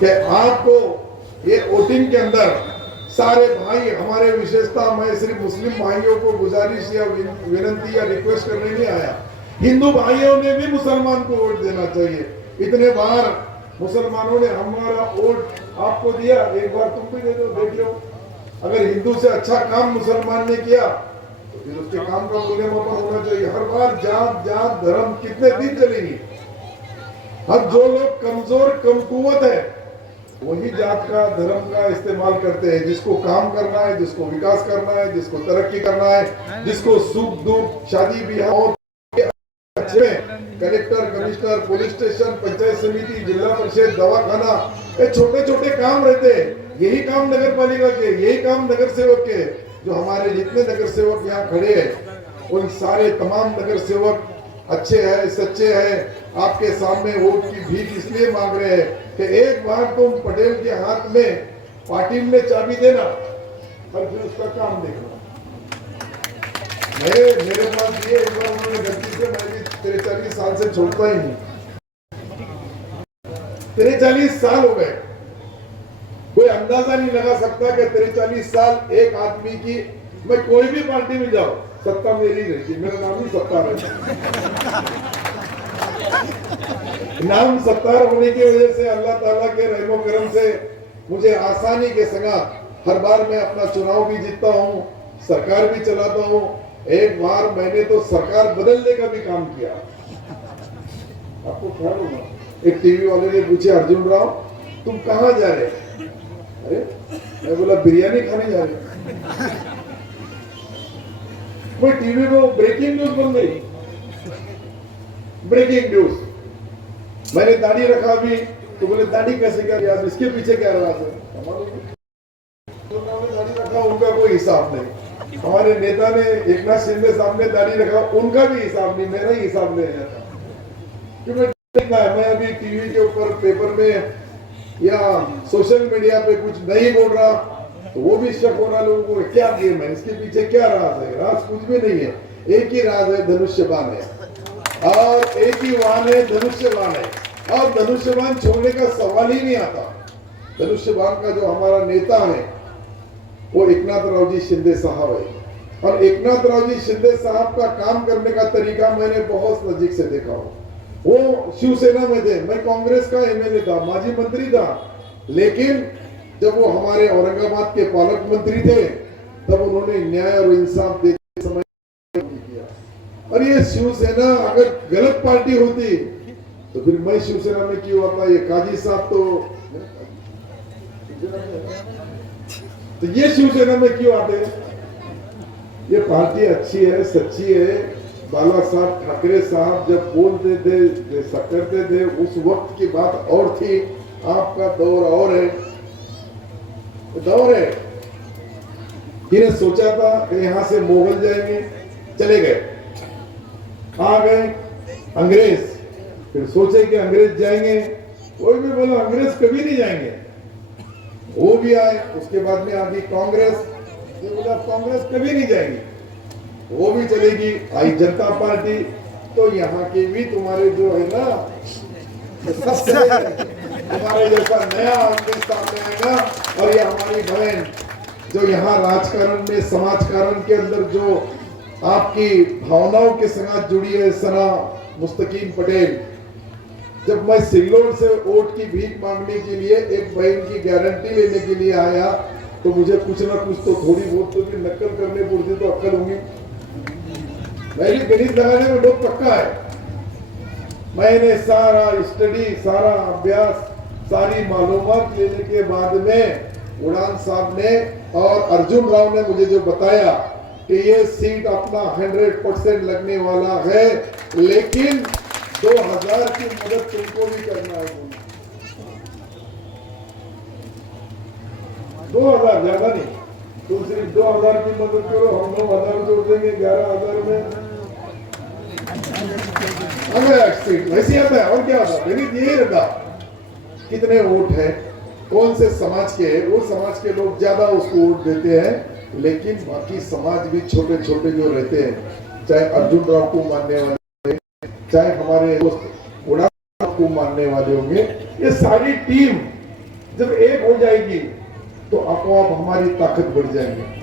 कि आपको ये वोटिंग के अंदर सारे भाई हमारे विशेषता, मैं सिर्फ मुस्लिम भाइयों को गुजारिश या विनती या रिक्वेस्ट करने नहीं आया, हिंदू भाइयों ने भी मुसलमान को वोट देना चाहिए। इतने बार मुसलमानों ने हमारा वोट आपको दिया, एक बार तुम भी दे दो, देख लो। अगर हिंदू से अच्छा काम मुसलमान ने किया तो फिर उसके काम का मूल्यमापन होना चाहिए। हर बार जात जात धर्म कितने दिन चलेगी? अब जो लोग कमजोर कमकुवत है वही जात का धर्म का इस्तेमाल करते हैं। जिसको काम करना है, जिसको विकास करना है, जिसको तरक्की करना है, जिसको सुख दुख शादी ब्याह collector, commissioner, police station, panchayat समिति, जिला परिषद, दवाखाना, ये छोटे छोटे काम रहते हैं। यही काम नगर पालिका के, यही काम नगर सेवक के। जो हमारे जितने नगर सेवक यहाँ खड़े हैं उन सारे तमाम नगर सेवक अच्छे हैं, सच्चे हैं। आपके सामने वोट की भीख इसलिए मांग रहे हैं कि एक बार तुम पटेल के हाथ में पाटिल ने चाबी देना और फिर उसका काम देखना। मेरे पास ये एक बार उन्होंने गलती से, मैं भी 43 साल से छोड़ता ही नहीं, 43 साल हो गए। कोई अंदाजा नहीं लगा सकता कि 43 साल एक आदमी की, मैं कोई भी पार्टी में जाऊं सत्ता मेरी रहती, मेरा नाम ही सत्तार है। नाम सत्तार होने की वजह से अल्लाह ताला के रहमो करम से मुझे आसानी के संग हर बार मैं अपना चुनाव भी जीतता हूँ, सरकार भी चलाता हूँ। एक बार मैंने तो सरकार बदलने का भी काम किया। आपको ख्याल होगा, एक टीवी वाले ने पूछे, अर्जुन राव तुम कहाँ जा रहे? अरे मैं बोला बिरयानी खाने जा रहे। वो टीवी में ब्रेकिंग न्यूज बन गई, ब्रेकिंग न्यूज। मैंने दाढ़ी रखा भी तो बोले दाढ़ी कैसे क्या यार, इसके पीछे क्या राज है? दाढ़ी रखा उनका कोई हिसाब नहीं। हमारे नेता ने एकनाथ शिंदे साहब ने दाढ़ी रखा, उनका भी हिसाब नहीं, मेरा ही हिसाब नहीं है। मैं अभी टीवी के ऊपर, पेपर में या सोशल मीडिया पे कुछ नहीं बोल रहा तो वो भी शक हो रहा लोगों को, क्या गेम है, इसके पीछे क्या राज है? राज कुछ भी नहीं है। एक ही राज है, धनुष्यबाण है, और एक ही वाहन है, धनुष्यबाण है। और धनुष्यबाण छोड़ने का सवाल ही नहीं आता। धनुष्यबाण का जो हमारा नेता है वो एकनाथ रावजी शिंदे साहब है। और एकनाथ रावजी शिंदे साहब का काम करने का तरीका मैंने बहुत नजदीक से देखा हो। वो शिवसेना में थे, मैं कांग्रेस का एमएलए था, माजी मंत्री था, लेकिन जब वो हमारे औरंगाबाद के पालक मंत्री थे तब उन्होंने न्याय और इंसाफ देते समय किया। और ये शिवसेना अगर गलत पार्टी होती तो फिर मैं शिवसेना में क्यों आता? ये काजी साहब तो ये शिवसेना में क्यों आते? ये पार्टी अच्छी है, सच्ची है। बाला साहब ठाकरे साहब जब बोलते थे, करते थे, उस वक्त की बात और थी। आपका दौर और है, दौर है। किन्हें सोचा था कि यहाँ से मुगल जाएंगे, चले गए, आ गए अंग्रेज, फिर सोचे कि अंग्रेज जाएंगे, कोई भी बोला अंग्रेज कभी नहीं जाएंगे, वो भी आए। उसके बाद में आ गई कांग्रेस, ये बोला कांग्रेस कभी नहीं जाएगी, वो भी चलेगी। आई जनता पार्टी। तो यहाँ की भी तुम्हारे जो है ना, सबसे तुम्हारे जैसा नया आदमी सामने आएगा। और ये हमारी बहन जो यहाँ राजकारण में, समाजकारण के अंदर जो आपकी भावनाओं के साथ जुड़ी है, सना मुस्तकीम पटेल। जब मैं सिल्लोड से वोट की भीख मांगने के लिए, एक बहन की गारंटी लेने के लिए आया, तो मुझे कुछ ना कुछ तो थोड़ी बहुत तो भी नकल करने पड़ती तो अक्ल होंगी। मेरी गणित लगाने में बहुत पक्का है। मैंने सारा स्टडी, सारा अभ्यास, सारी मालूमात लेने के बाद में उड़ान साहब ने और अर्जुन राव ने मुझे जो बताया कि ये सीट अपना 100% लगने वाला है, लेकिन 2000 की मदद तुमको भी करना है। 2000 ज्यादा नहीं, तुम सिर्फ 2000 की मदद करो, हम 9000 जोड़ देंगे 11000 में। वैसे आता है और क्या होता है? यही रहता कितने वोट है, कौन से समाज के है, वो समाज के लोग ज्यादा उसको वोट देते हैं, लेकिन बाकी समाज भी छोटे छोटे जो रहते हैं, चाहे अर्जुन राव को मानने वाले, चाहे हमारे दोस्त उड़ान को मानने वाले होंगे, ये सारी टीम जब एक हो जाएगी तो आपो आप हमारी ताकत बढ़ जाएगी।